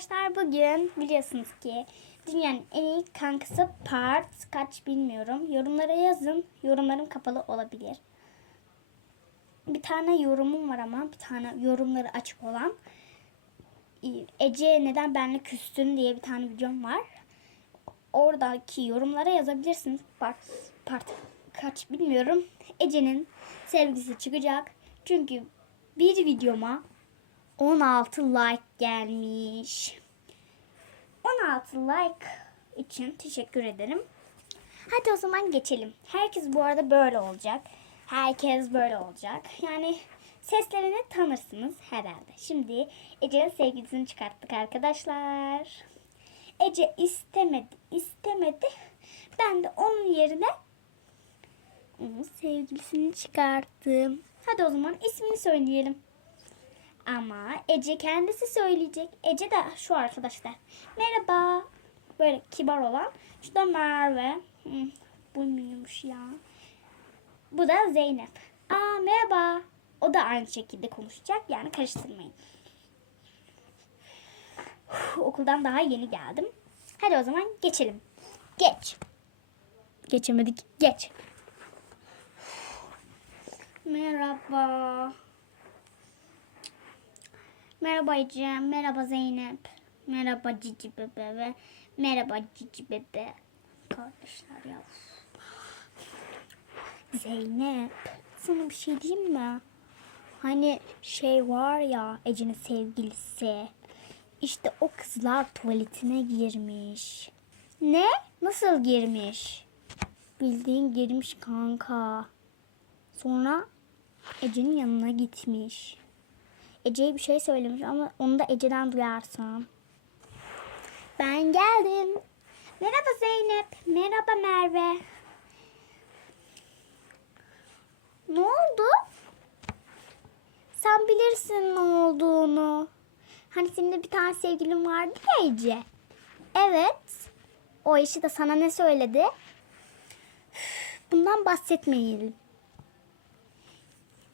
arkadaşlar bugün biliyorsunuz ki dünyanın en iyi kankası part kaç bilmiyorum. Yorumlara yazın. Yorumlarım kapalı olabilir. Bir tane yorumum var ama bir tane yorumları açık olan. Ece neden benimle küstün diye bir tane videom var. Oradaki yorumlara yazabilirsiniz. Part, part kaç bilmiyorum. Ece'nin sevgisi çıkacak. Çünkü bir videoma 16 like gelmiş. 16 like için teşekkür ederim. Hadi o zaman geçelim. Herkes bu arada böyle olacak. Herkes böyle olacak. Yani seslerini tanırsınız herhalde. Şimdi Ece'nin sevgilisini çıkarttık arkadaşlar. Ece istemedi, istemedi. Ben de onun yerine onun sevgilisini çıkarttım. Hadi o zaman ismini söyleyelim. Ama Ece kendisi söyleyecek. Ece de şu arkadaşlar. Merhaba. Böyle kibar olan. Şu da Merve. Hı, bu muymuş ya? Bu da Zeynep. Aa merhaba. O da aynı şekilde konuşacak. Yani karıştırmayın. Okuldan daha yeni geldim. Hadi o zaman geçelim. Geç. Geçemedik. Geç. Merhaba. Merhaba Ece, merhaba Zeynep, merhaba Cici Bebe ve merhaba Cici Bebe. Kardeşler ya. Zeynep, sana bir şey diyeyim mi? Hani şey var ya Ece'nin sevgilisi. İşte o kızlar tuvaletine girmiş. Ne? Nasıl girmiş? Bildiğin girmiş kanka. Sonra Ece'nin yanına gitmiş. Ece'ye bir şey söylemiş ama onu da Ece'den duyarsın. Ben geldim. Merhaba Zeynep. Merhaba Merve. Ne oldu? Sen bilirsin ne olduğunu. Hani senin de bir tane sevgilin vardı ya Ece. Evet. O işi de sana ne söyledi? Bundan bahsetmeyelim.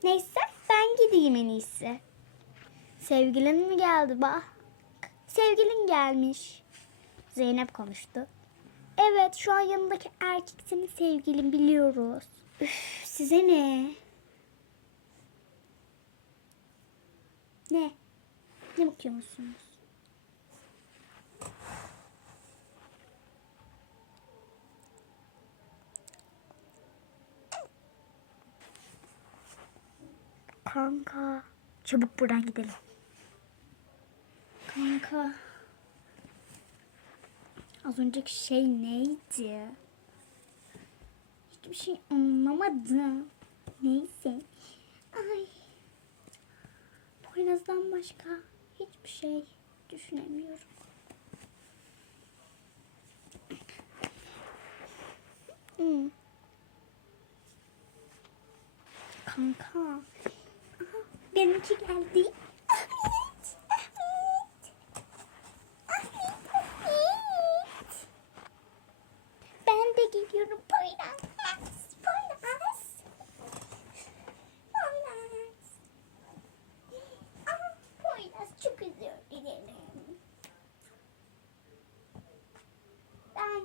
Neyse ben gideyim en iyisi. Sevgilin mi geldi bak? Sevgilin gelmiş. Zeynep konuştu. Evet şu an yanındaki erkek senin sevgilin biliyoruz. Üf, size ne? Ne? Ne bakıyorsunuz? Kanka. Çabuk buradan gidelim. Kanka. Az önceki şey neydi? Hiçbir şey anlamadım. Neyse. Ay. Poyraz'dan başka hiçbir şey düşünemiyorum. Hmm. Kanka. Aha, benimki geldi.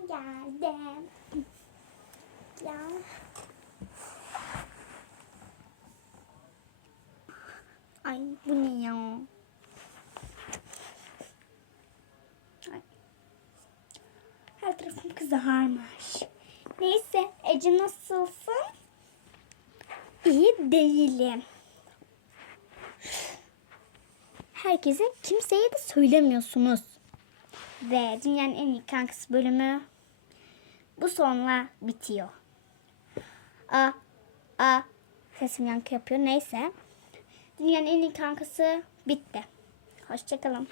Ben geldim. Ya. Ay bu ne ya? Ay. Her tarafım kızarmış. Neyse Ece nasılsın? İyi değilim. Herkese kimseye de söylemiyorsunuz. Ve dünyanın en iyi kankası bölümü bu sonla bitiyor. A, a, sesim yankı yapıyor. Neyse. Dünyanın en iyi kankası bitti. Hoşçakalın.